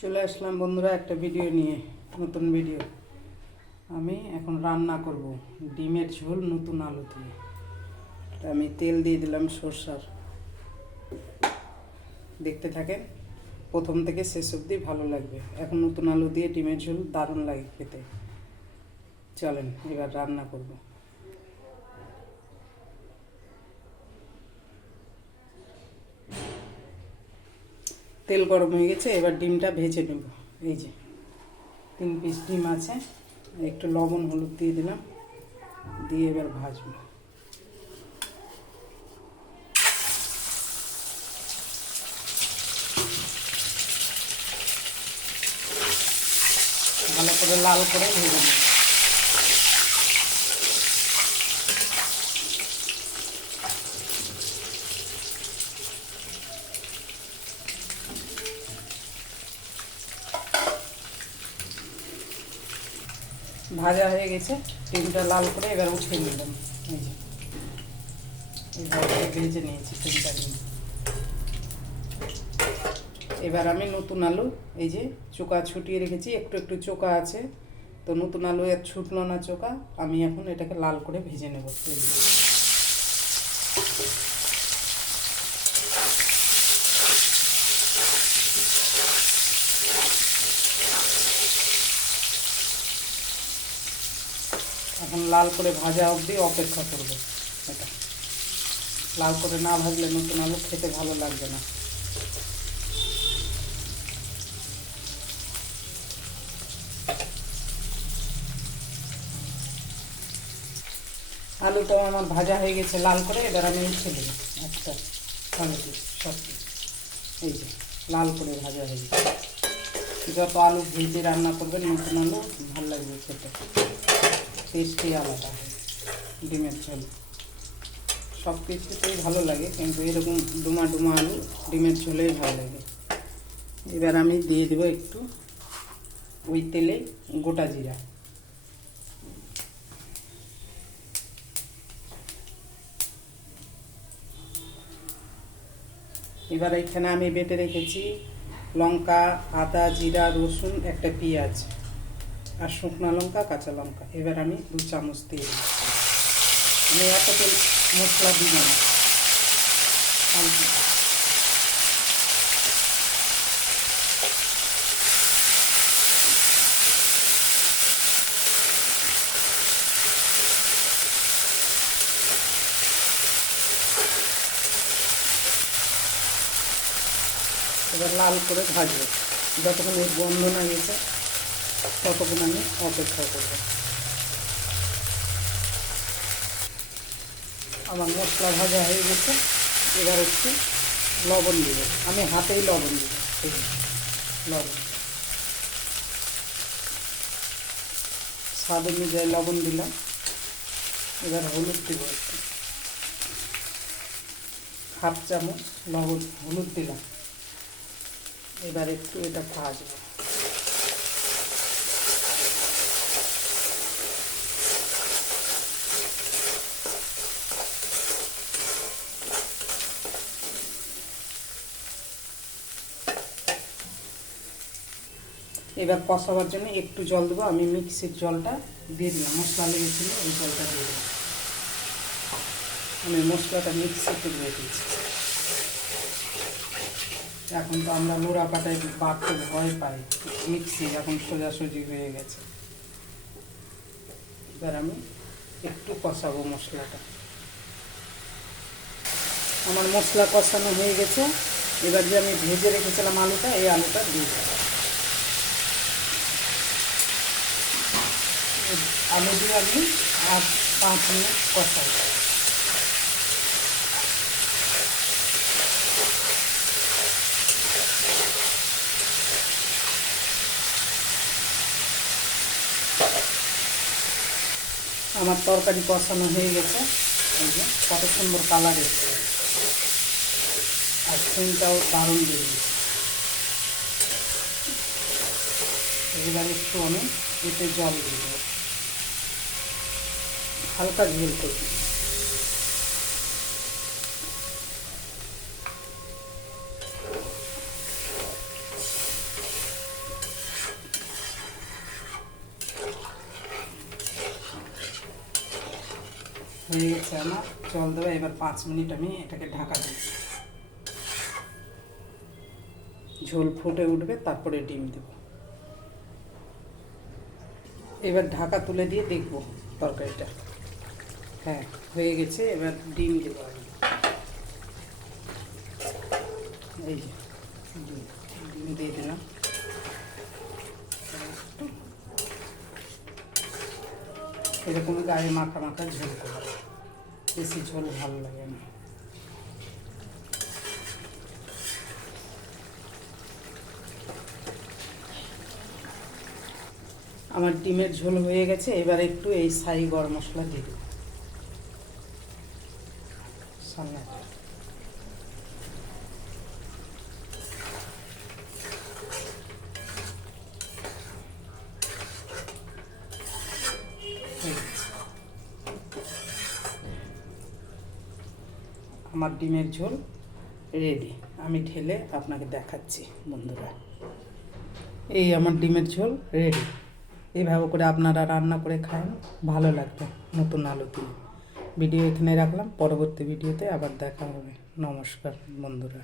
চলে আসলাম বন্ধুরা একটা ভিডিও নিয়ে, নতুন ভিডিও। আমি এখন রান্না করব ডিমের ঝোল নতুন আলু দিয়ে। আমি তেল দিয়ে দিলাম সরষার। দেখতে থাকেন, প্রথম থেকে শেষ অবধি ভালো লাগবে। এখন নতুন আলু দিয়ে ডিমের ঝোল দারুণ লাগে খেতে। চলেন এবার রান্না করব। তেল গরম হয়ে গেছে, এবার ডিমটা ভেজে নেব। এই যে 3 পিস ডিম আছে, একটু লবণ হলুদ দিয়ে দিলাম, দিয়ে এবার ভাজবো। ভালো করে লাল করে ভেজে নেব। ভাজা হয়ে গেছে, ডিমটা লাল করে এবার উঠিয়ে নিলাম। এই যে এইভাবে ভেজে নিয়েছি 3টা ডিম। এবার আমি নতুন আলু, এই যে চোকা ছুটিয়ে রেখেছি, একটু একটু চোকা আছে, তো নতুন আলু এর ছুটলো না চোকা। আমি এখন এটাকে লাল করে ভেজে নেব তেল। এখন লাল করে ভাজা অবধি অপেক্ষা করব। এটা লাল করে না ভাজলে নতুন আলু খেতে ভালো লাগবে না। আলুটা আমার ভাজা হয়ে গেছে লাল করে, এবার আমি উঠে দেবো একটা টমেটো সব। এই যে লাল করে ভাজা হয়ে গেছে। যত আলু ভেজে রান্না করবেন নতুন আলু, ভালো লাগবে খেতে, টেস্টই আলাদা হয়। ডিমের ঝোল সব কিছুতেই ভালো লাগে, কিন্তু এরকম ডুমা ডুমা আলু ডিমের ঝোলেই ভালো লাগে। এবার আমি দিয়ে দেবো একটু ওই তেলে গোটা জিরা। এবার এখানে আমি বেটে রেখেছি লঙ্কা, আদা, জিরা, রসুন, একটা পেঁয়াজ আর শুকনো লঙ্কা, কাঁচা লঙ্কা। এবার আমি 2 চামচ দিয়ে দিই। আমি এত তেল মশলা দিব না। এবার লাল করে ভাজবো, যতক্ষণ এর গন্ধ না গেছে ততক্ষণ আমি অপেক্ষা করব। আমার মশলা ভাজা হয়ে গেছে, এবার একটু লবণ দিব। আমি হাতেই লবণ দিব, লবণ স্বাদ অনুযায়ী লবণ দিলাম। এবার হলুদ দিব একটু, 1/2 চামচ লবণ হলুদ দিলাম। এবার একটু এটা ভাজবো। এবার কষাবার জন্য একটু জল দেবো। আমি মিক্সির জলটা দিয়ে দিলাম, মশলা লেগেছিল ওই জলটা দিয়ে দিলাম। আমি মশলাটা মিক্সিতে দিয়ে দিচ্ছি। এখন তো আমরা লোড়া পাটায় বাটতে ভয় পাই, মিক্সি এখন সোজাসুজি হয়ে গেছে। এবার আমি একটু কষাবো মশলাটা। আমার মশলা কষানো হয়ে গেছে। এবার যে আমি ভেজে রেখেছিলাম আলুটা, এই আলুটা দিয়ে দেবো। আলু দিয়ে আমি আর 5 মিনিট কষাই। আমার তরকারি কষানো হয়ে গেছে। এই যে কত সুন্দর কালার এসেছে, আর সেন্টটাও দারুণ বেরিয়েছে। এবার একটু আমি এতে জল দিয়ে দেবো, হালকা ঝোল করব। হয়ে গেছে আমার, জল দেবো। এবার 5 মিনিট আমি এটাকে ঢাকা দিই, ঝোল ফুটে উঠবে, তারপরে ডিম দেব। এবার ঢাকা তুলে দিয়ে দেখব তরকারিটা। হ্যাঁ, হয়ে গেছে। এবার ডিম দেবো আমি। এই যে ডিম দিয়ে দিলাম। এরকম গায়ে মাখা মাখা ঝোল করবো, বেশি ঝোল ভালো লাগে না। আমার ডিমের ঝোল হয়ে গেছে। এবার একটু এই সাই গরম মশলা দিয়ে দেবো সামনে। আমার ডিমের ঝোল রেডি। আমি ঢেলে আপনাকে দেখাচ্ছি বন্ধুরা। এই আমার ডিমের ঝোল রেডি। এইভাবে করে আপনারা রান্না করে খান, ভালো লাগবে নতুন আলু দিয়ে। ভিডিও এখানে রাখলাম, পরবর্তী ভিডিওতে আবার দেখা হবে। নমস্কার বন্ধুরা।